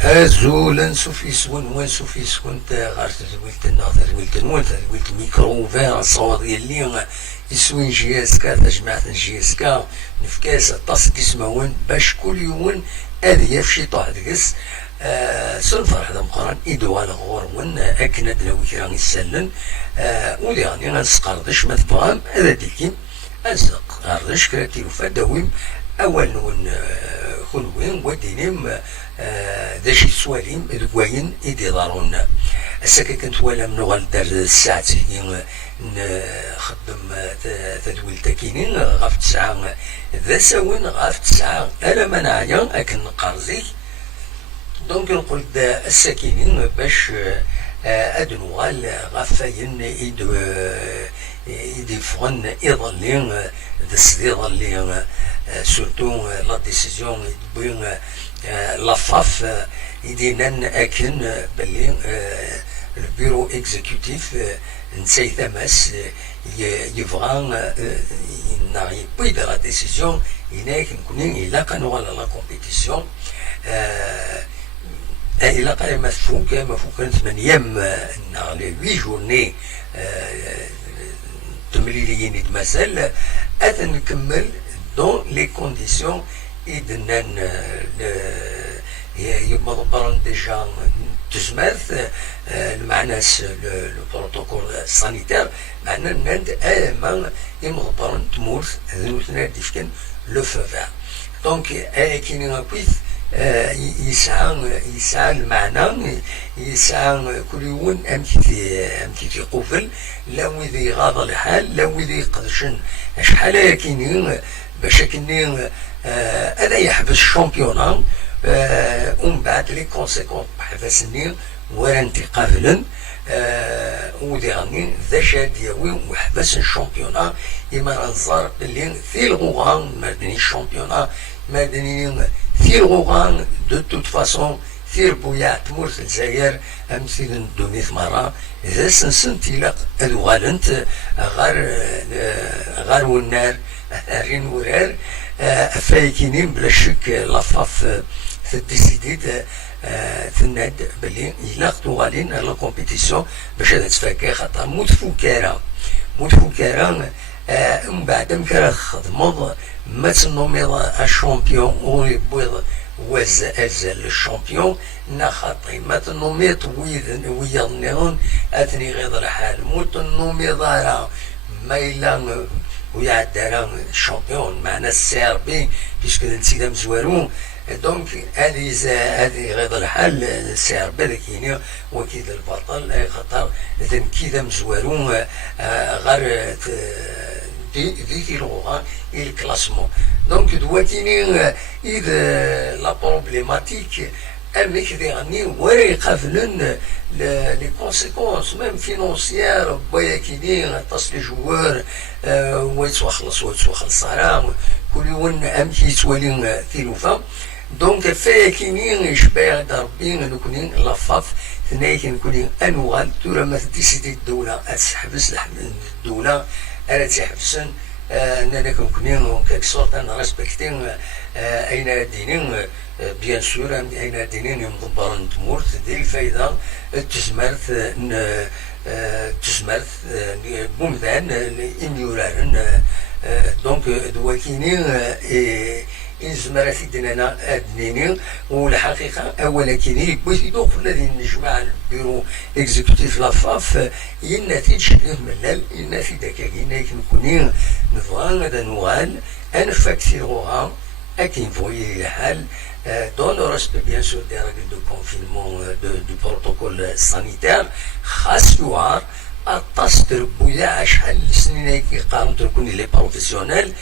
أزولا سوفيسون وين سوفيسون غار تدويلتنا تدويلتنون تدويلت ميكرو فير الصوت اللي يسوين جياسكا تجمعت جياسكا نفكاس الطاس كيسماون باش كل يوم هذه يفشي طاح دقس سنفرح هذا مقارن إدوال غورون أكنا دلوي كرا يسلن ولي غاني غنسقردش ما تفهم هذا ديكي أزق غاردش كرا تيوفا داويم أول نون خلوين ودينيم ذا شي سواليم دكواين إيدي ضارون الساكا كنت ولا من غال دار الساعة نخدم تدويل تاكينين غاف تسعة ذا ساون غاف تسعة ألا مناعيا أكن قرزيك دونك نقول دا الساكنين باش أدنوال غافاين إيدي فغن إيضالين ذا سديضالين سورتو لا ديسيزيون يدبوين لافاف يدينان أكن باللي البيرو إكزيكوتيف نسي ثماس يبغى يبوي لا ديسيزيون هناك نكونين إلا كانوا على لا كومبيتيسيون إلا قال مفهوم كان 8 لي 8 جورني تمليليين يتمثل أثن نكمل دون لي كونديسيون إذن يمضبرن ديجا تزمرت المعنى البروتوكول سانيتير معنى نند أما يمضبرن تمورث ذنوثنا ديفكن لو فوفير دونك كيني نقويث يسعى المعنى يسعى كل يوم أمتي قفل لو ذي غاض الحال لو ذي قدشن شحال كاينين باش كاينين هذا يحبس الشامبيونا ومن بعد لي كونسيكونس بحبسني ورا انتقافلا وديرني ذا شاديوي وحبس الشامبيونا إما نظر باللي في الغوغان مردني الشامبيونا مردني في الغوغان دو توت فاسون في ربويا تمورت الجزائر أمثل دوميث مرة إذا سنسنت إلا أدوالنت غار والنار أثارين ورار فايكينين بلا شك لافاف تديسيديد تناد بلي إلا غالين على كومبيتيسيون باش هذا تفاكا خاطر موت فوكارا من بعد مكرا خدمض ما تنوميض الشامبيون ويبويض وزازل الشامبيون نخاطي ما تنوميض ويضنيون أثني غير الحال موت نوميض ما إلا ويعدرا الشامبيون معنا السي ار بي بيسكو نسينا مزوارون دونك هذه غير الحال السي ار بي كاين وكيد البطل خاطر كذا مزوارون غير ديك اللغه الكلاسمون دونك دواتيني اذا لا بروبليماتيك اميك ديغني وري قافلن لي كونسيكونس ميم فينونسيير بويا كيدين تصلي جوار ويتوخلص راه كل يوم امشي يتولي ثلوفا دونك فيا كينين يشبه ربي نكونين لافاف ثنايا نكونين انوال تورا ما تديسيدي الدوله تحبس الدوله انا تحبسن اننا كنكونين كيك سورت انا ريسبكتين اين دينين بيان سور اين دينين يمضبرن تمورت ديال الفايده تسمرت بومدان إميورارن دونك دواكيني إنزمرا في ديننا أدنيني والحقيقة أولا كيني بغيت يدوق الذي نجمع البيرو إكزيكوتيف لافاف النتيجة ملال النتيجة كاينة كنكوني نبغى غادا نوال أنفاك ثيروها أكين فوي الحال dans le respect bien sûr des règles de confinement du protocole sanitaire خاص يوار الطاس تربويا شحال السنين كيقارن تكون لي بروفيسيونيل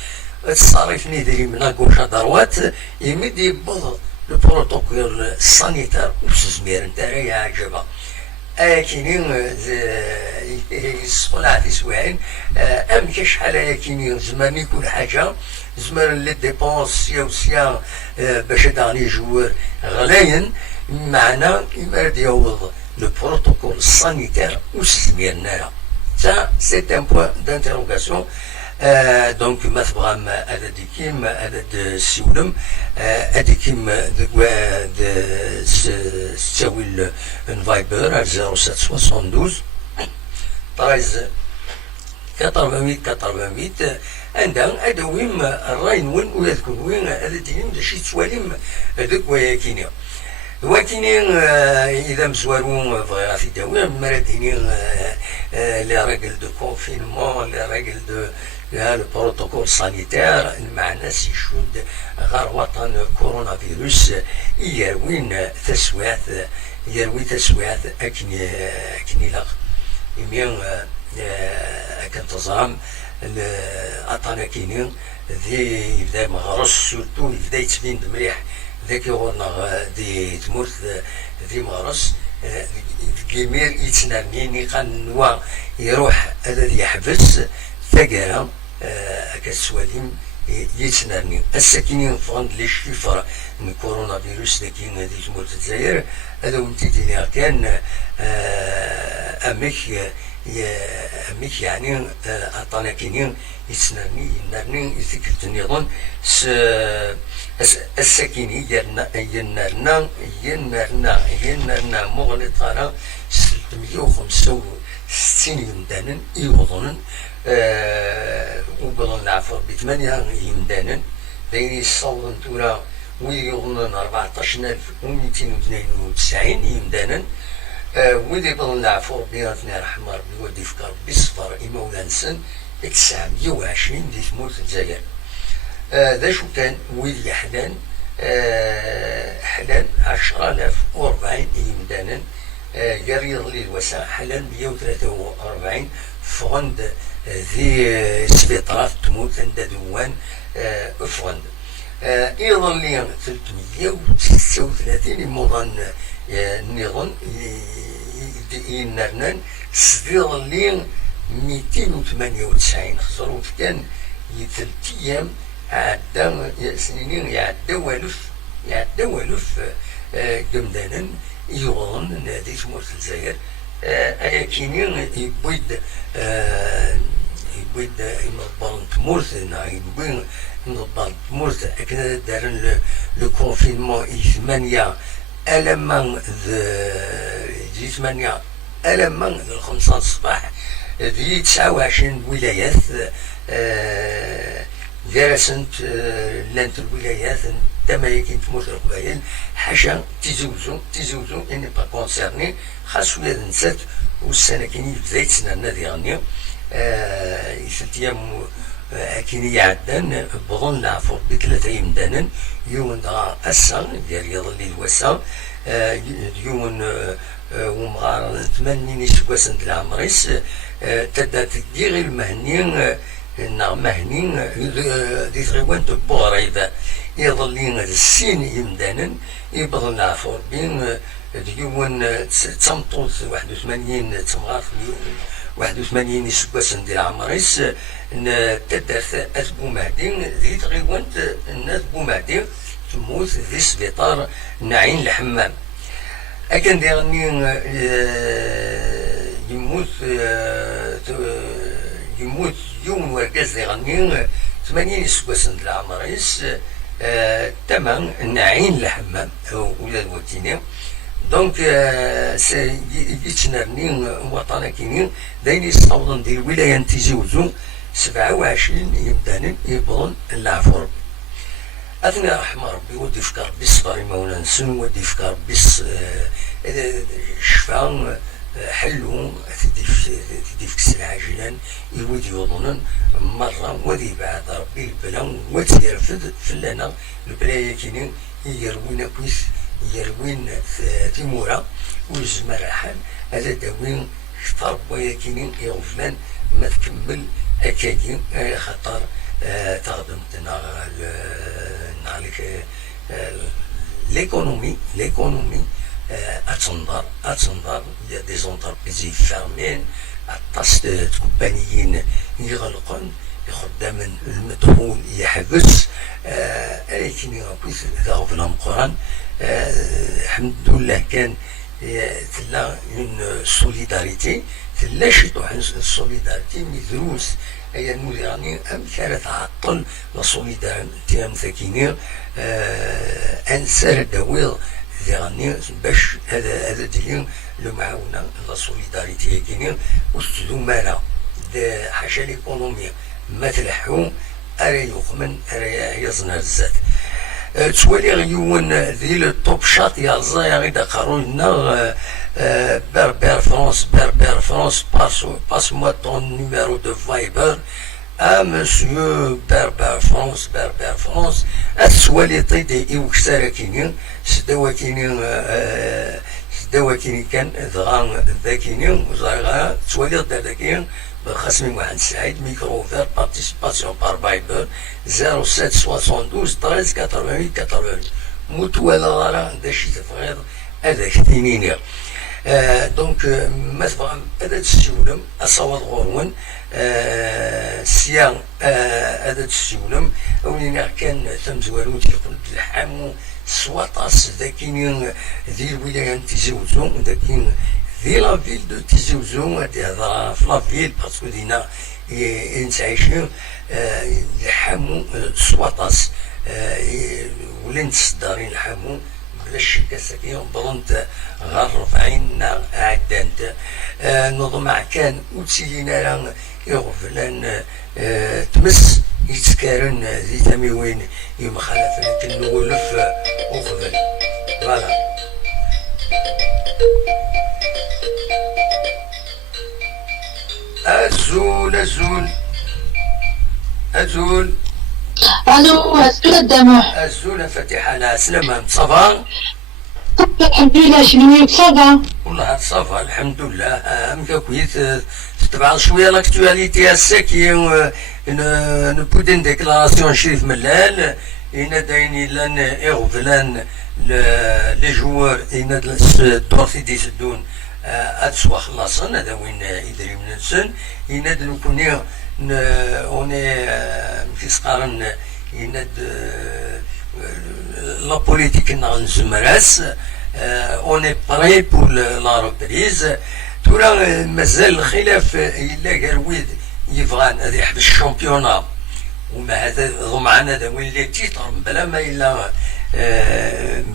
تصرفني ديري من غوشا دروات يمد يبض البروتوكول سانيتير وسزمير نتاعي عجبه كاينين يسقلها في سواعين أم شحال كاينين زمان يكون حاجة زمان لي ديبونس سيا وسيا باش داني جوار غلاين معنا يمرد يعوض لو بروتوكول سانيتير وسزمير نارا ça c'est un point d'interrogation دونك ما تبغام هذا ديكيم هذا السولم هذيكيم تساوي الفايبر على 0772 13 88 عندها ادويم الراين وين ويذكر وين هذا دينيم دا شي تواليم هذوك وياكيني اذا مسوارون بغا في داوي مراديني لي ريغل دو كونفينمون لي ريغل دو لو بروتوكول سانيتير مع الناس يشود غير وطن كورونا فيروس يروي تسويات اكني لاغ يمين كنتظام عطانا كينين ذي يبدا مغرس سورتو يبدا يتبين مليح ذاك يغورنا دي تمورت ذي مغرس كيمير يتناميني قان نوا يروح هذا يحبس ثقالا كالسواليم يتنامي الساكنين فغند لي شفر من كورونا فيروس ذاكي ذي تمورت الجزائر هذا ونتي دينيا كان أميك يعني عطانا كينين ينرني يذكرت النظام الساكيني ينرنا مغلطة 665 يمدانا يوضن وبظن العفو بثمانية يمدانا بين الصوت تورا ويظنن 14292 يمدانا وذي بظن العفو بيناتنا رحمة ربي ودي فكر بصفر إمولانسن 920 دي تموت الجزائر ذا شو كان ويلي حلان 10040 يمدانا يريض لي الوسع حلان 143 فغند ذي سبيطرات تموت عند دوان فغند ايضا لي 336 مضن النظام ينرنان صدير لي 298 خسروا كان ثلاث ايام عدا سنين يعدا والف قمدانا يغضن نادي تموت الجزائر كينين يبويد ينضبط تموت يبويد ينضبط تموت هكذا دارن لو كونفينمون 8 ألمان ذي 8 ألمان ذي 5 الصباح ذي 29 ولايات جالسنت لانت الولايات تمايكين تموت القبائل حاشا تيزوزو اني با كونسيرني خاص ولاد نسات والسنة كيني بداية سنة نادي غني ثلاث ايام كيني يعدان بظن العفو بثلاثة يمدانا يوم دغا أسا ديال يظل الوسا يوم ومغار 80 سكواسن العمريس تدا تدير المهنين مهنين دي تغيوان تبوريدا يظل السين يمدانا يبظن العفو بين يوم تمطوط 81 تمغار 81 سكواسن ديال عمريس تدرت أثبو مهدي ذي تغيوان الناس بومهدي تموت ذي سبيطار نعين الحمام أكن ديغني يموت يوم ورقاز ديغني 80 سكواسن د العمريس تمام نعين الحمام ولاد وتيني دونك يتنرني وطنا كينين داين يستوضن ديال الولاية تيزوزو 27 يبدان يبغون العفو أثناء رحمة ربي ودي فكر بالصفر مولانا سن ودي فكر بس شفا حلو تدي فكس عاجلا يودي يوضنن مرة ودي بعد ربي البلا وتيرفد فلانا البلايا كينين يروين كويس يروين تيمورا ويزمر الحال هذا داوين خطر بويا كينين يغفلان ما تكمل أكاديم خطر تخدمت نعلك l'économie أتنظر il y a des entreprises fermées أطاس كومبانيين يغلقون خدام المدخول يحبس لكن يغبس ذا غفلان القرآن الحمد لله كان تلا اون سوليداريتي تلا شي طوح السوليداريتي مدروس اي المديراني ام كانت تعطل لا سوليداريتي مساكينين انسر داويل ديراني باش هذا ديال المعاونه لا سوليداريتي كاينين وستدو مالا حاشا ليكونومي ما تلحو اري يخمن اري يزنر الزاد توالي غيون ذي التوب شات يا زايا غيدا قارونا بربر فرانس passe moi ton numéro de Viber à monsieur بربر فرانس السوالي طيدي إوكسارا كينين سدوا كينين كان ذغان ذاكينين وزايغا توالي ذاكينين بخصمي واحد سعيد ميكرو فير بارتيسيباسيون بار فايبر 0772 13 88 88 متوالا غالا داشي تفغيض هذاك تينيني دونك مثلا هذا تسيولم اصوات غورون سيان هذا تسيولم اولينا كان تمزوالو تيقول بالحامو سواطاس ذاكين ذي الولاية تيزوزو ذاكين ذي لا فيل دو تيزوزو هذا في لا فيل باسكو دينا نتعيشو الحامو سواطاس ولين تصدارين الحامو بلا شك ساكين بلنت غير رفعين عدانت نظم كان وتسيلينا لان يغفلان تمس يتكارن ذي تميوين يوم خلف لكن نولف وغفل فوالا الزول الو الزول الدموع الزول فاتحة على سلامة صفا الحمد لله شنو صافا والله صافا الحمد لله امك كويس تتبع شويه لاكتواليتي الساكي نبودين ديكلاراسيون شريف ملال هنا داين لان يغفلان لي جوار هنا الدورتي ديسدون اتسوا خلاصن هذا وين يدري من السن هنا نكوني اوني كيسقارن هنا la politique dans le Zumras, on est prêt pour la reprise. Tout là, مازال الخلاف إلا قال ويد يبغى يحب الشامبيونا وما هذا ضمعان هذا وين تيتر بلا ما إلا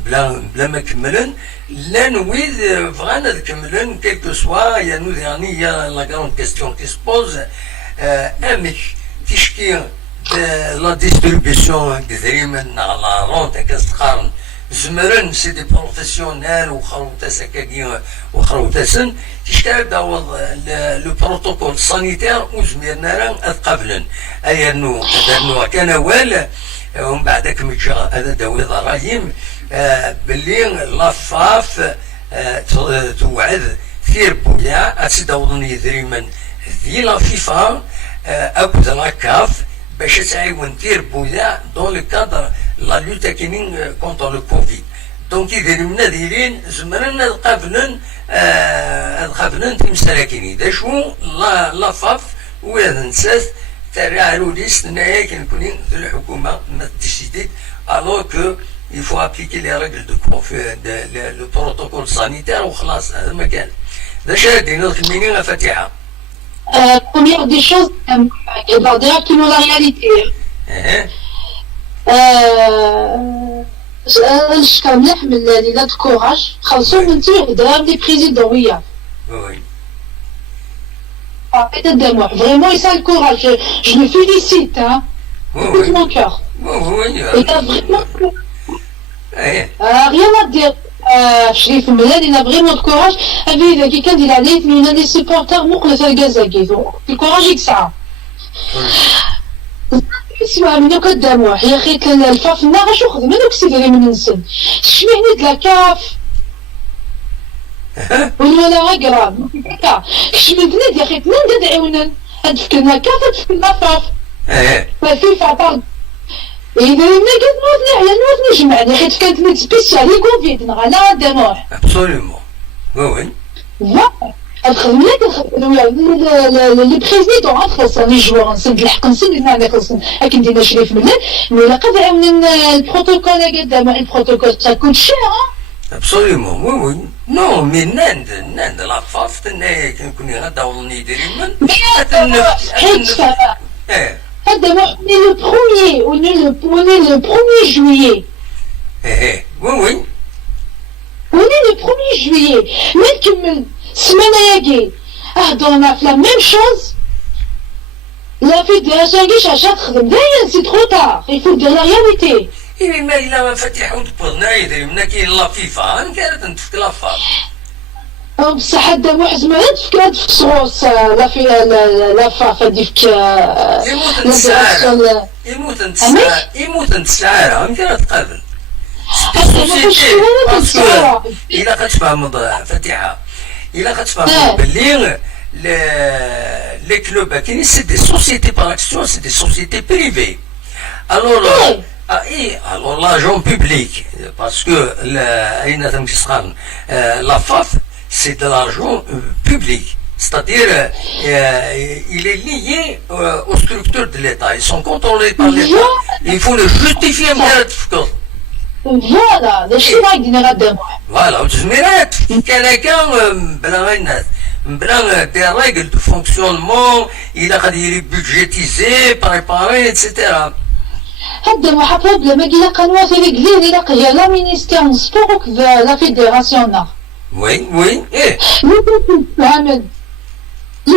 بلا ما كملن لان ويد بغانا كملن كيلكو سوا يا نو يعني يا لا غراند كيستيون كي سبوز امك تشكي لا ديستريبيسيون دايما على رونت كتقارن زمرن سي دي بروفيسيونيل وخروتاس هكاكي وخروتاسن تشتغل داوض لو بروتوكول سانيتير وزميرنا راه تقابلن اي انه كان وال ومن بعدك متجا هذا داويض رايم باللي لافاف توعد ثير بويا اتسداوضني دريما ذي لا فيفا اكد لا كاف باش تعاون دير بويا دون لو كادر لا لوتا كاينين كونتر لو كوفيد دونك اذا منا دايرين زمرنا القابلن تمساكيني دا شو لا فاف وهذا نسات تاع ليست نهاية كنكونين الحكومه ما ديسيديت الوغ كو il faut appliquer les règles le protocole sanitaire وخلاص هذا ما كان دا شادين الخمينين فاتحه. Première des choses, directement la réalité. كان نحمل ليلة كوراج خلصوا من دار لي بريزيدون وياه. Oui. Vraiment, il a le courage. Je le félicite, hein. Oui, De tout mon cœur. Oui. Il a vraiment rien à dire. شريف ملال il a vraiment de courage. Avec quelqu'un dit la lettre, mais il a des supporters مخلص الجزائري. Donc, le courage يكسع. اسمع منو قدامه يا اخي الفاف النار شو خذ منو كسيدري من السن شميني د لاكاف ولا غقرا شمنتني يا اخي تنين دعيونا ادفكنا كاف ادفكنا فاف ما في فاطر إذا ما قد نوثني جمعني حيت كانت ميت سبيسيالي كوفيد نغالا دموع Absolument. Oui. الخدمات اللي بريزيدون خاصة لي جوار نسد الحق نسد المعنى خاصة لكن دينا شريف ملان مي لقد عاون البروتوكول قدام البروتوكول تاع كل شيء Absolument. Oui. نو مي ناند لا فاف كوني غادا ولني دريمن هذا on est le premier, on est le 1er juillet. Oui. On est le 1er juillet. Mais comme semaine ياكي on a fait la même chose. La fédération qui cherche à تخدم دايما c'est trop tard. Il faut dire la réalité. إيه ما إلا فاتح ودبرنا يدري منا كاين لا فيفا كانت نتفك لا فاف. بصح هذا واحد ما تفكرت في صوص لا فاف هذيك يموت نتسعارة كانت تقابل. إلا كتفهم فاتحة إلا كتفهم بلي les clubs c'est des sociétés par action, c'est des sociétés privées. Alors l'argent public, parce que la FAF, c'est de l'argent public. C'est-à-dire, il est lié aux structures de l'État. Ils sont contrôlés par l'État. Il faut le justifier. Voilà, les chinois ils disent voilà, des règles de fonctionnement, il a dit budgétisé, préparé, etc. هذا ما بروبليم إلا قانون ريغلي إلا قيا لا مينيستير من سبور وكذا لا فيديراسيون. وي إيه. لو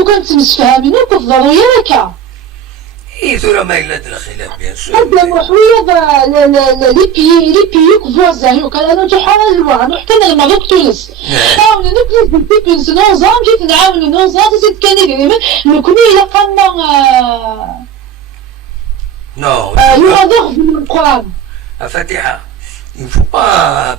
كنت متفاهمين وكنت ضروري هكا. إيه ثورة ما إلا دير خلاف بيان سور. هذا محوية لي بيي كفوازان وكان أنا تحرر الوعن وحتى أنا المغرب تونس. نحن نكتب في نوزام جيت نعاون نوزام زيد كان يدير نكوني إلا قلنا Non. فاتحة il faut pas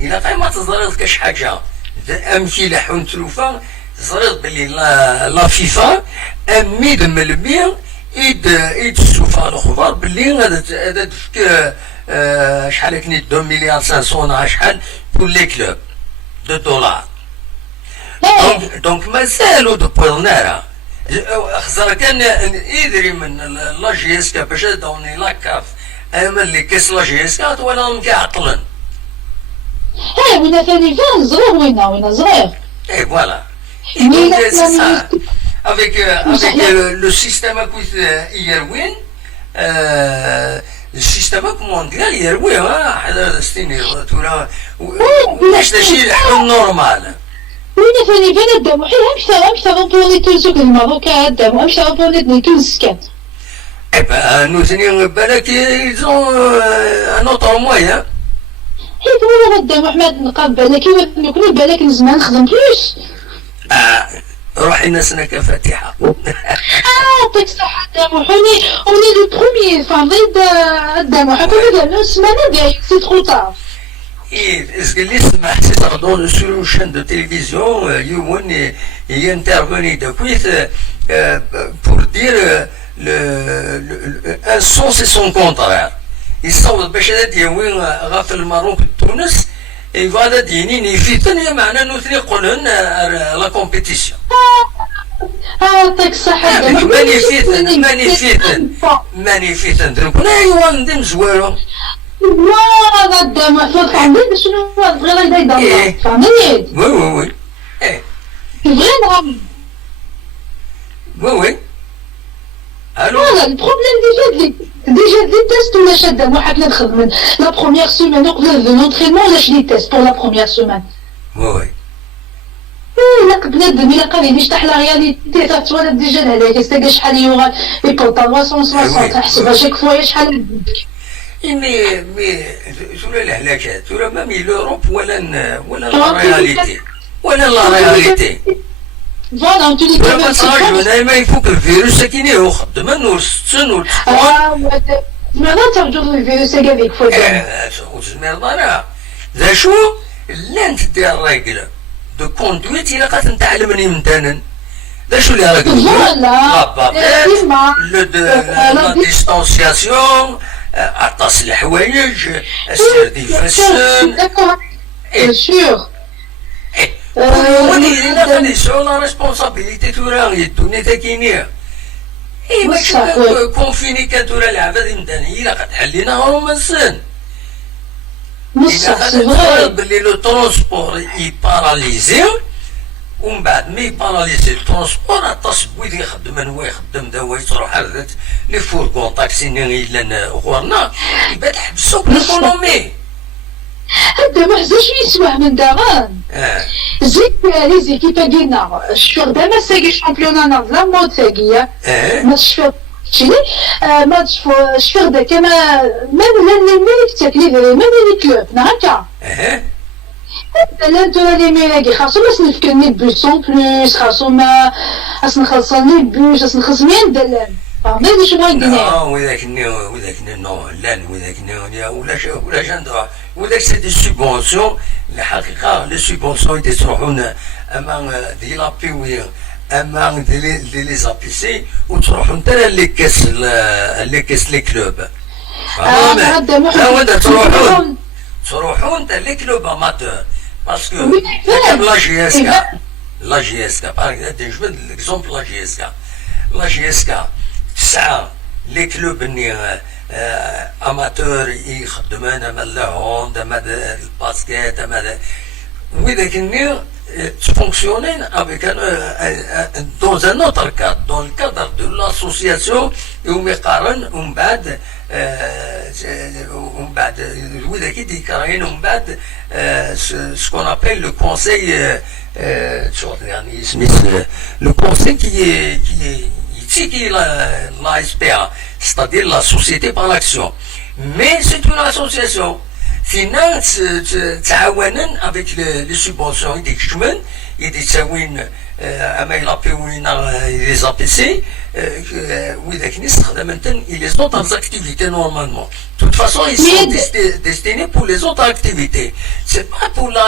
إلا قايم ما تزرد كاش حاجة أمشي لحون تلوفا زرد بلي لا فيفا أمي دم البيع إيد السوفا الأخبار بلي هذا تفكر شحال كني 2 مليار 500 شحال pour les clubs de dollars. Donc مازالوا دبرناها خزر كان يدري من لا جي اس كا باش دوني لا كاف اما اللي كاس لا جي اس كا ولا كاع عطلن. وين ثاني فين صغير وين صغير. اي فوالا. avec le système hier وين le système mondial hier وين هذا ستيني تورا واش شي نورمال. وين ثاني فين الدم حيل همشتا غنبوني تلسوك الماروكا الدم همشتا غنبوني كنسكات. Eh ben, nous tenions بالك ils ont un autre moyen. حيت ولا الدم احمد نقاب بالك كيما بالك زمان نخدم فلوس. روحي ناسنا كفاتحة. يعطيك الصحة الدم وحوني لو بروميي فانضيد الدم وحكون لو سمانة ديالي سي ترو طار. Est-ce que les sur une chaîne de télévision, il intervenu depuis pour dire un sens et son contraire. Il صوت باش هذا يوين غاف الماروك تونس يفادا دينين يفيتن معنا نوثني يقولن لا كومبيتيسيون. يعطيك الصحة ماني فيتن دركون ايوا ندم زوالو. لا الدم فوق عندي شنو بغي غير يدور فهمتني. وي ايه بغي نعم وي الو لا البروبليم ديجا لي تيست ولا شاد واحد اللي نخدم لا بروميير سيمين قبل لونطرينمون لاش لي تيست بور لا بروميير سيمين. وي لا بنادم الا قال لي شطح لا رياليتي تتولد ديجا هذاك استاكا شحال يوغال يبورطا 360 حسب شاك فوا شحال. مي سورة الهلاكات سورة ما مي لوروب ولا لا رياليتي فوالا انتو لي كمان تراجعون ما يفوق الفيروس كاين يخدم منو السن ماذا ترجو الفيروس هذيك فوتان وزميرنا ذا شو لانت دير راجل دو كوندويت إلا قات نتعلمني مدانا ذا شو اللي راجل لا ديستانسياسيون عطاس الحوايج السيرتيفاسيون بيان سور ولي خلي سو لا ريسبونسابيليتي تورا يدوني تاكينيا اي ماشي كونفيني كاتورا العباد مداني الا قد حلينا هروما السن c'est vrai. Le transport est paralysé. ومن بعد ما يباراليزي الترونسبور عطاش بويدي يخدم نوا يخدم دوا يروح هذا لي فوركون طاكسي الا غورنا يبات حبسو بالايكونومي. هذا ما حزاش يسواه من داغان. زيد لي زيكيب ديالنا الشوط دابا ساقي الشامبيونا لا مود ساقيه. ما الشوط تشيلي ماتش الشوط دا كما ميم التكليف ميم لي كلوب هكا. لا تولي ميلاقي خاصو باش نفكرني بوسون بلوس خاصو ما خاص نخلصني بوش خاص نخلص مين دلان ما ادري شنو غندير وذاك نو لا وذاك ولا جندرا وذاك سي دي سوبونسيون الحقيقه لي سوبونسيون يتروحون امام دي لابي امام دي لي زابيسي وتروحوا انت لي كاس لي كلوب هذا تروحوا انت لي كلوب اماتور باسكو لا جي اس كا باغ نجبد ليكزومبل لا جي اس كا تسعة لي كلوب اني اماتور يخدمون اما الهوند اما الباسكيت اما وذاك النير fonctionner avec dans un autre cadre, dans le cadre de l'association et où mes parents ont bad ce qu'on appelle le conseil le conseil qui est la SPA, c'est-à-dire la société par l'action, mais c'est une association finance تعاونا avec les subventions يديكشمن يديتساوين اما يلابيوين لي زابيسي وذاك نستخدم انت لي autres activités normalement. De toute façon ils sont destinés pour les autres activités, c'est pas pour la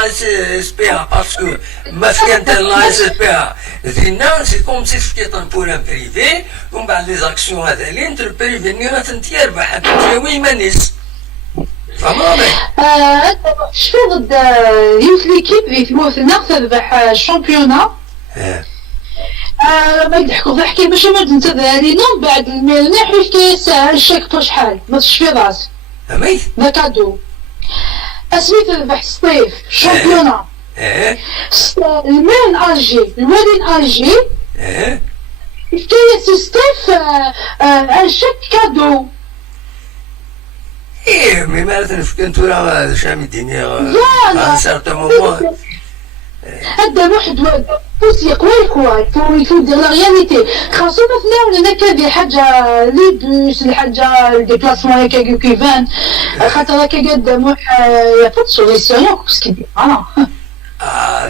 SPA parce que ما في انت la SPA فينا c'est comme si c'était pour un privé ومن بعد les actions هذالين انت البريفي نيرات انت يربح تساوي مانيس. شو ضد يوث ليكيب في موثنا تذبح الشامبيونا ما يضحكوا ضحكي باش ما تنتبه لينا بعد الميلنا حيت كيساهل شاك شحال ما تشفي راس ذا كادو اسمي تذبح الصيف الشامبيونا المين الجي كي سيستيف شاك كادو mais maintenant كنت راه شامي ديني à un certain moment هذا واحد بوسي قوي يفوت دير لا رياليتي خاصو مثلا ولا كادير حاجه لي بوس الحاجه ديبلاسمون هكا كيفان خاطر هكا قدام واحد يا با سوليسيون كوس كيدير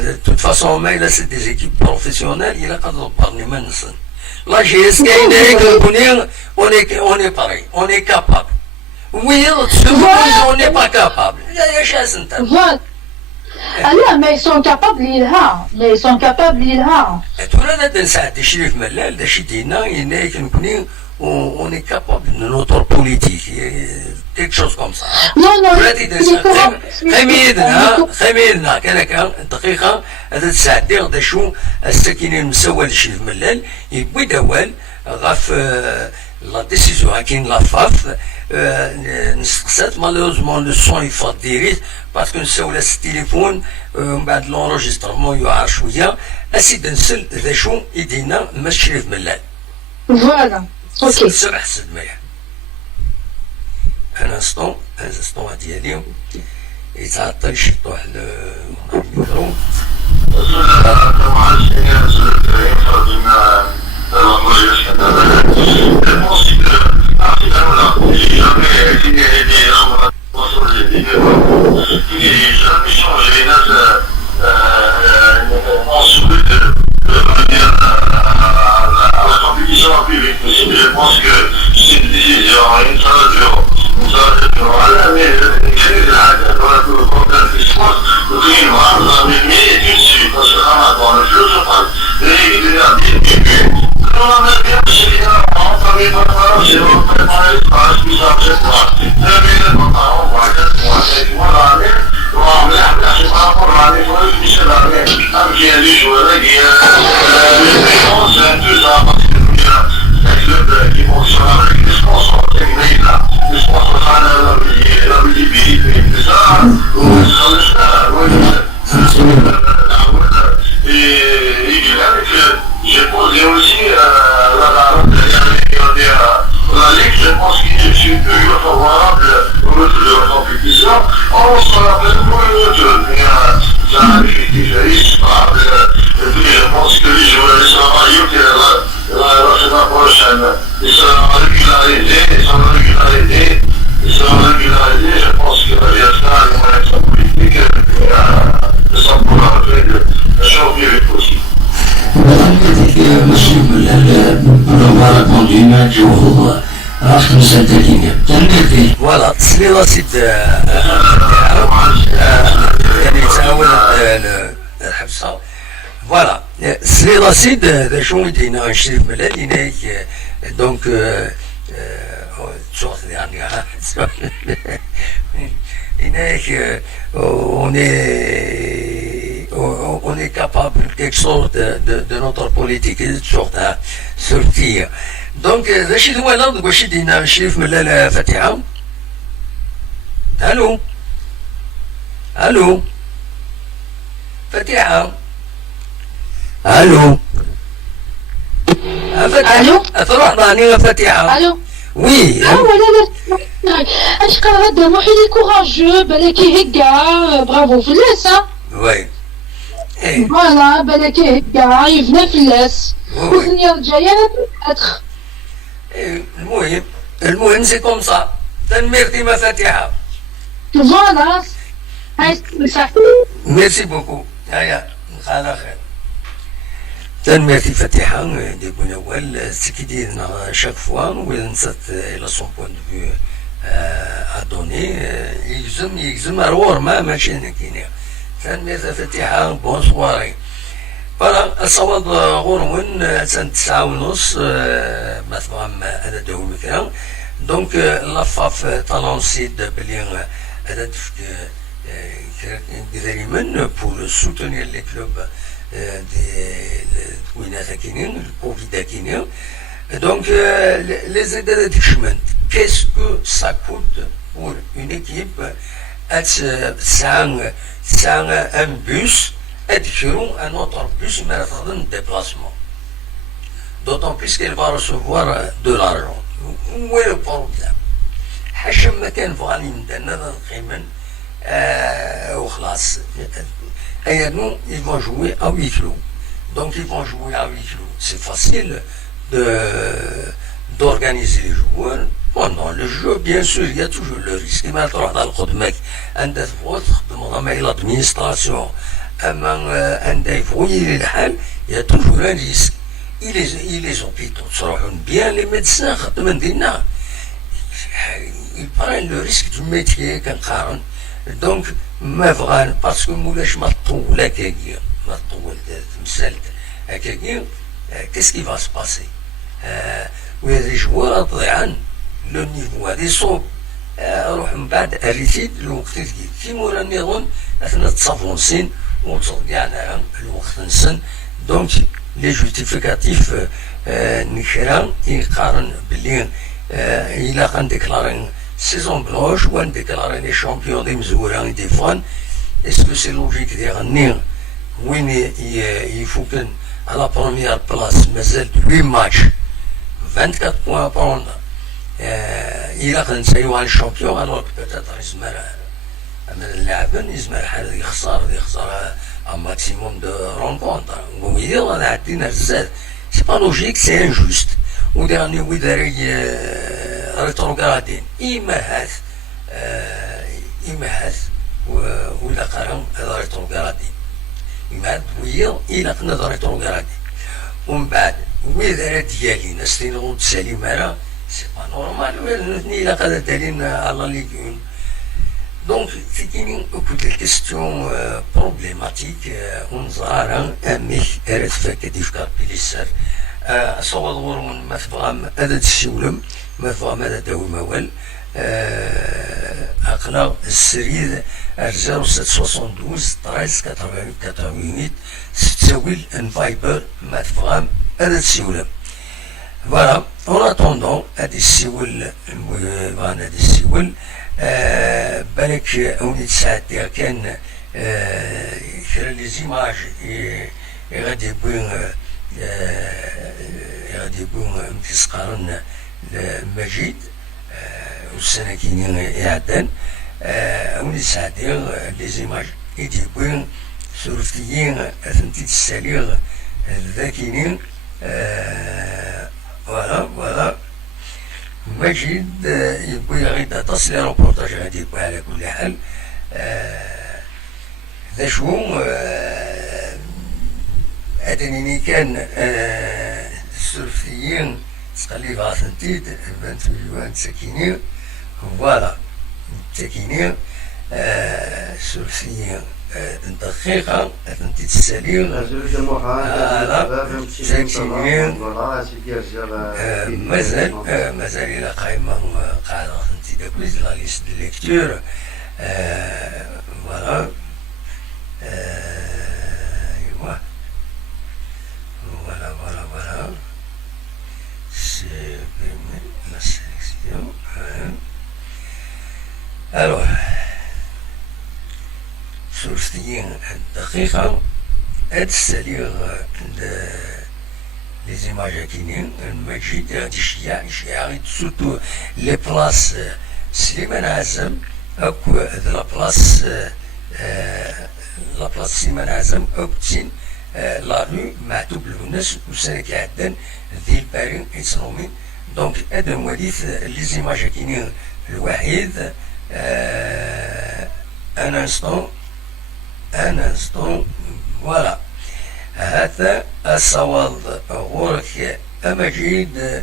de toute façon mais là c'est des équipes professionnelles il a pas de parler maintenant là j'ai essayé on est pareil on est capable. Oui, on n'est pas capable. Voilà. Alors, mais ils sont capables d'ilha. Et tout le monde sait des chiffres malades, des chiffres on est capable de notre politique, quelque chose comme ça. Non. خميدنا كان دقيقة هذا تساعدير دا شو السكينين مسوى الشيف ملال يبوي دوال غاف لا ديسيزيون هاكين لا فاف نستقسات مالوزمون لو سون يفض ديريت باسكو نساولا التليفون ومن بعد لونجسترمون يوعر شوية اسيد نسل ذا شو يدينا ما الشريف ملال. فوالا اوكي سمح سد مليح. ان انستون ديالي يتعطل شي طوح الميكرو. Je pense que c'est une décision, une traduction, فوالا سلي رصيد يعني تعاون الحبسه فوالا سلي رصيد هذا شنو يدينا نشرف ملال هناك دونك sorte dernière. On est capable quelque chose de notre politique de sorte à sortir. Donc, je dois là, je suis dit, je suis la Fatiha. Allô? Allô? Fatiha? Allô? Allô? Allô? Oui. Ah voilà, اش قال غدا محي لي كوراجو بلاكي هكا برافو فلاس ها. وي. فوالا بلاكي هكا يفنا فلاس. والثانية الجاية ادخ. المهم سي كوم سا. تنميرتي مفاتيحها. فوالا. هاي صح. ميرسي بوكو. هيا على خير. تنميرتي فاتحة دي بون أول سكيدينا شاك فوا وإذا نسات إلى سون بوان دو فيو أدوني يجزم أروار ماشي هنا كينيا تنميرتي فاتحة بون سواري فوالا الصواب غورون سنة 9 ونص مثلا أنا دوم كرا دونك لافاف تالونسيد بلي أنا دفك كذا pour soutenir les clubs le Covid. Donc, les aides de détachement, qu'est-ce que ça coûte pour une équipe sans un bus et un autre bus, mais un déplacement? D'autant plus qu'elle va recevoir de l'argent. Où est le problème? حشم كان فغاني ندنا نقيمن وخلاص. Et nous, ils vont jouer à huis clos. Donc ils vont jouer à huis clos. C'est facile d'organiser les joueurs. Pendant le jeu, bien sûr, il y a toujours le risque. Maintenant, dans le code mec, un des vôtres, demandant à l'administration, il y a toujours un risque. Et les hôpitaux seront bien, les médecins, ils prennent le risque du métier qu'un carton. Donc, ما بغان باسكو مولاش ما طول هكاكيا ما طول تمثلت هكاكيا كيس كي فا سباسي وهذا جوار ضيعان لو نيفو هذا يصوب روح من بعد اريتيد الوقت تجي في مورا النظام اثنا تصافونسين وتصدقنا الوقت نسن دونك لي جوستيفيكاتيف نكرا يقارن بلي إلا كان ديكلارين saison blanche ou un déclaré les champions des Mzouran et des fans. Est-ce que c'est logique de dire oui, il faut qu'à la première place, mais c'est 8 matchs, 24 points à prendre. Il a un champion, alors que peut-être il يخسر un maximum de rencontres. C'est pas logique, c'est injuste. Au dernier, oui, rétrogradين إما هذا ولا قرن هذا ريتروغرادين إما ويا إلا قلنا هذا ريتروغرادين ومن بعد وإذا ديالي نستين غود سالي مرا سي با نورمال إلا قد دالين على ليغون دونك تيكيني كل الكستيون بروبليماتيك ونزارا أميك أرد فاك ديفكار بليسر صوت غورون مثبغام أدد السولم مثلا ماذا داوي موال أقنا السريد أرجال 772 13 88 ستساوي الفايبر مثلا هذا السيولة فوالا اون اتوندون هادي السيول المهم هادي السيول بالك اوني تساعد كان كرا لي زيماج غادي يبون متسقارن مجيد والسناكين يعدن وني سعدير لي زيماج يديبون سورفتيين اثنتي الساليغ الذاكينين فوالا مجيد يبوي غيدا تصلي روبورتاج غادي يبوي على كل حال ذا شو أدنيني كان السورفتيين تقليب غاثنتيد بنت جوان تسكيني فوالا تسكيني سلسية دقيقة أنت تسالي تسكيني مازال إلى قائمة قاعدة غاثنتي داكويز لا ليست دو ليكتور فوالا Voilà. C'est la sélection. Alors, سلسية دقيقة c'est-à-dire les images qui المجيد هادي الشياعي surtout les places سليمان عزم أكو لا بلاص سليمان عزم أكتين لا رue معتوب لونس وسنة كعدن ذي البارين يتنومين دونك هذا مواليث لي زيماج كاينين الوحيد ان انستون فوالا هذا الصواب غورك امجيد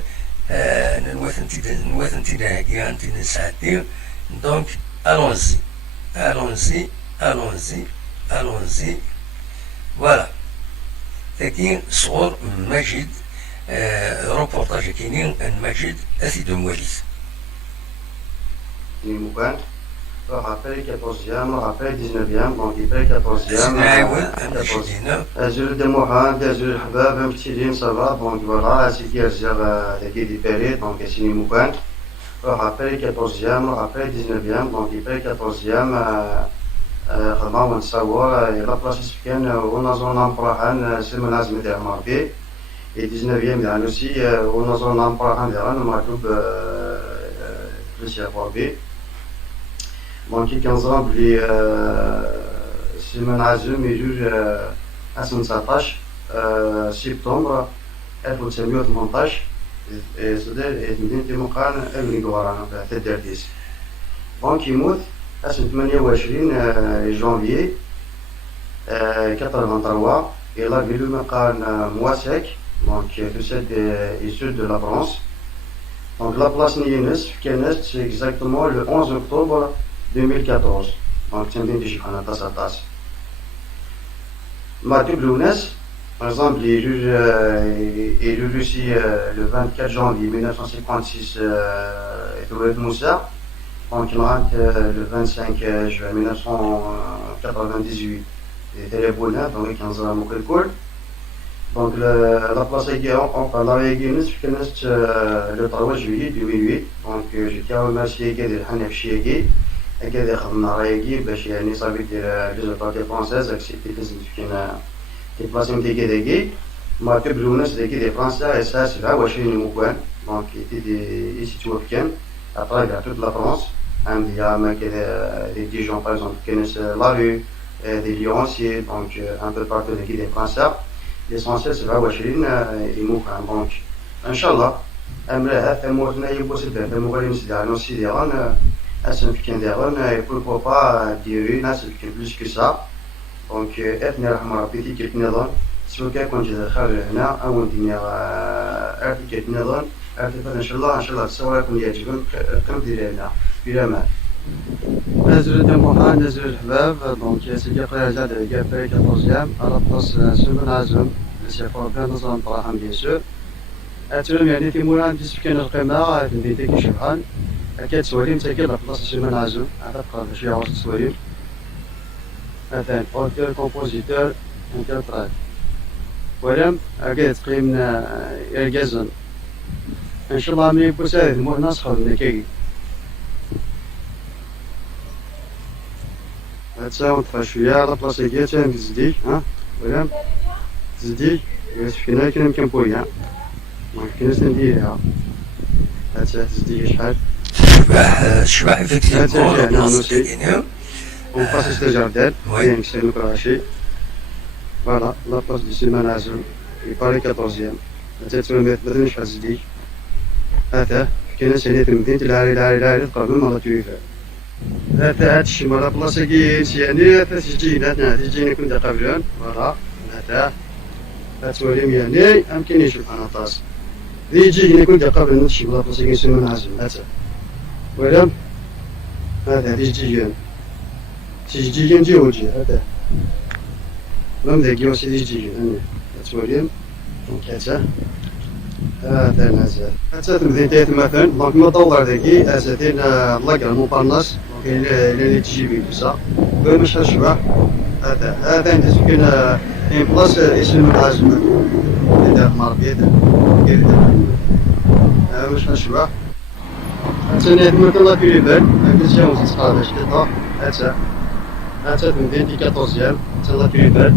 نوثنتي داكي انتي نسعتي دونك allons-y فوالا لكن صور مجد روبورتاج كاينين مجد اثي دو مواليث مكان راح après 14e راح après 19e donc après 14e أزول دموحان أزول الحباب مبتدين صافا donc voilà سيدي رجال لكي دي بيري donc سيني مكان راح après 14e راح après 19e donc après 14e خدمة ونتصور إلا بلاصة كان ونظرنا مفرحان سلم لازم ديال ماركي et 19e يعني aussi ونظرنا مفرحان ديالنا مكتوب بليسيا فوربي donc كنظن بلي سلمان عزم يجوج 19 سبتمبر 1918 صدر مدينة مقان ابن قواران في الدرديس donc يموت 28 جانفي 83 il a vécu مقان مواسك donc du sud et sud de la France donc la place Niennes كانت exactement le 11 octobre 2014 donc تمدين تجي حنا تصاطاس مكتوب لونس par exemple il est aussi le 24 janvier 1956 et Moussa donc il rentre le 25 juin 1998 et Télébouna donc 15 ans Moukilkoul donc la place enfin la Guinness كانت le 3 juillet 2008 donc j'étais remercié كده الحنا في شيء هكذا خدمنا رايقي باش يعني صافي دير لي زوطارتي فرونسيز اكسبتي لازم كاين ديبلاسيم دي كي مكتوب لونس دي فرنسا اسا 27 مكان دونك دي سيتوافكان اترافير توت لا فرونس عندي ما كذا دي جون باغ اكزومبل كاينس لا ريو دي ليونسي دونك ان بو بارتو دي فرنسا ليسونسيال 27 مكان دونك ان شاء الله امرها ثمورنا يبوس الباب المغربين ديالنا سي ديالنا أسم كان ديالن pourquoi pas dire ناس كان plus que ça donc اتني رحمة ربي تيجي نظن سواء كنت خارج هنا أو الدنيا أرتي نظن أرتي إن شاء الله تصور يكون يعجبك كم دير هنا بلا ما نزل دموحان نزل الحباب دونك سيدي قرا زاد كافي 14 على بلاص سلمان عزم سي فوربان نظام طراحهم بيان سور أتلم يعني في موران تسكن القمة تنديتي كي شبحان أكيد سواليم تاكيد لبلاصة سلمان عزم عاد بقى باش يعرف السواليم مثلا أوتور كومبوزيتور انتربريت ولم أكيد تقيمنا إرجازن إن شاء الله ملي بوساد مو نسخة من كي هتساوي شوية على بلاصة كيتان تزديك ها ولم تزديك يسفينا كنا مكمبويا ما كناش نديرها هتا تزديك شحال شبح effectivement on passe ce jardin rien que c'est le craché voilà la place du Silman Azul il paraît 14e peut-être le mettre بدنا شحال تزديك هذا كاين سنة تمدين لا قبل ما تويفا هذا هادشي مرة بلاصة كيس يعني هذا تجينا كنت قبلان فوالا هذا هتوليم يعني أمكن يشوف أنا طاس يجي يكون قبل نمشي ولا بس يسمى نعزم هذا ولا هذا يجي تيجي وجه هذا لم ذاك يوصل يجي أنا تولين كذا هذا نازل هذا تمدين مثلا دونك ما دور ذاكي أساتين لاقى المقارنات اللي تجي بيه بصح مش هشبع هذا انت سكن ان بلاص اسم العازم هذا مربيت مش هشبع هذا مثلا الله في البال هذا جاو تصحاب باش تطلع هذا تمدين دي 14 الله في البال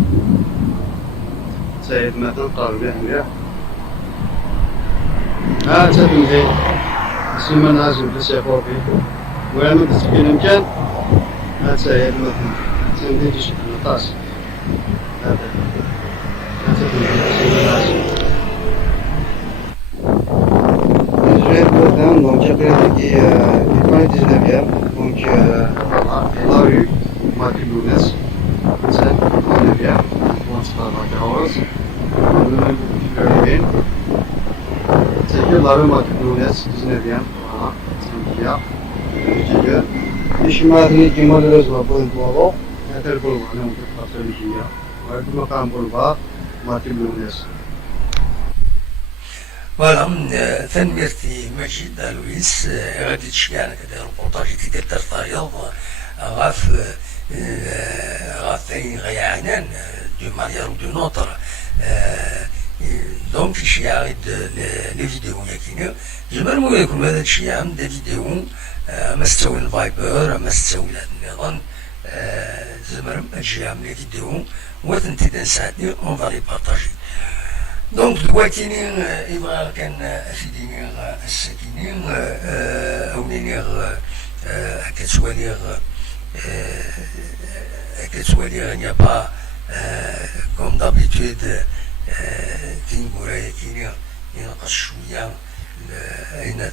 سيد مثلا قارب مليح هذا تمدين اسم العازم في السيفوبي ولا من تسكن المكان هذا سيد مثلا تمدين تشكل الطاس هذا غير مثلا دونك تقريبا كي يكون 19 دونك لا رue مارك لوناس مثلا 19 ونصفر مارك هورس فلوريبين تسكر لا رue مارك لوناس 19 فوالا تسكر يشمعني كيما لازم بولدوالو هذا البولبا أنا متفق فيها وهذا مقام بولبا مارك لوناس فوالا تنميرتي مجيد لويس غادي تشكي كدا البورتاج اللي كدار طريق غاف غيعنان دو مانيير دو نوتر دونك شي عيد لي فيديو ياكينا جمال نقول لكم هذا الشيء عام دي فيديو ما استوي الفايبر ما استوي النظام زمر اجي عام لي فيديو وثنتي تنساعدني اون فالي بارطاجي دونك دلوقتي يبغى كان افيديني الساكنين اونيني كتسوالي غنيا با كوم دابيتود كينقول كيني ينقص شويه عينات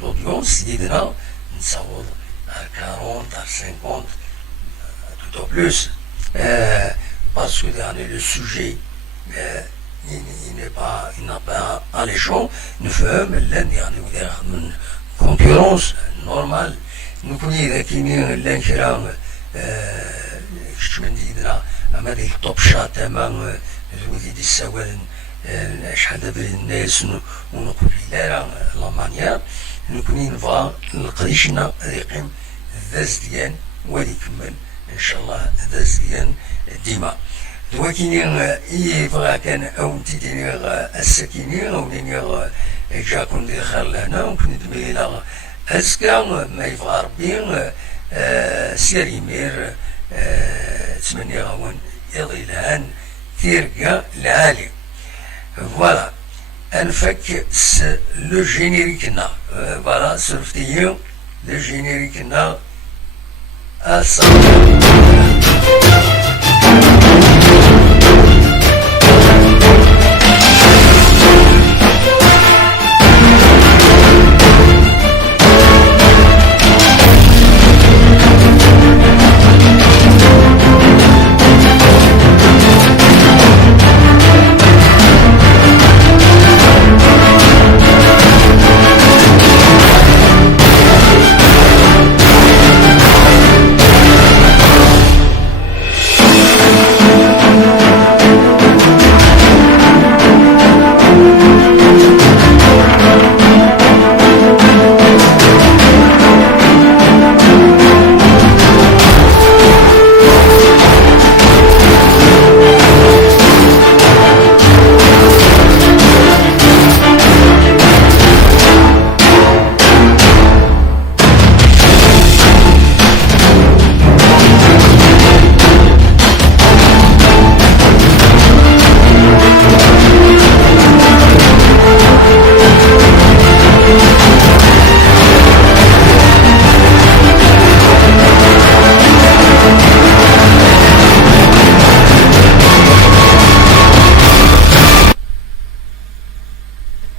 l'audience ديالنا نصور 40 50 tout au plus parce que le sujet il n'a pas alléchant nous faisons une concurrence normale nous connaissons كاينين الانكرام شمن دينا اما ديك الطوب شات اما زويدي دي السوالن شحال دابا الناس ونقول لا لا مانيير نكوني نبغى القريشنا يقيم الذاز ديال وغادي يكمل ان شاء الله الذاز ديال ديما ولكن يبغى كان او تيديني الساكنين او نيني جاكون دي خير لهنا وكون دمي الى اسكا ما يبغى ربي سير يمير تمني غون يضي الهان تيركا العالي فوالا انفك لو جينيريكنا فوالا صرفتي لو جينيريكنا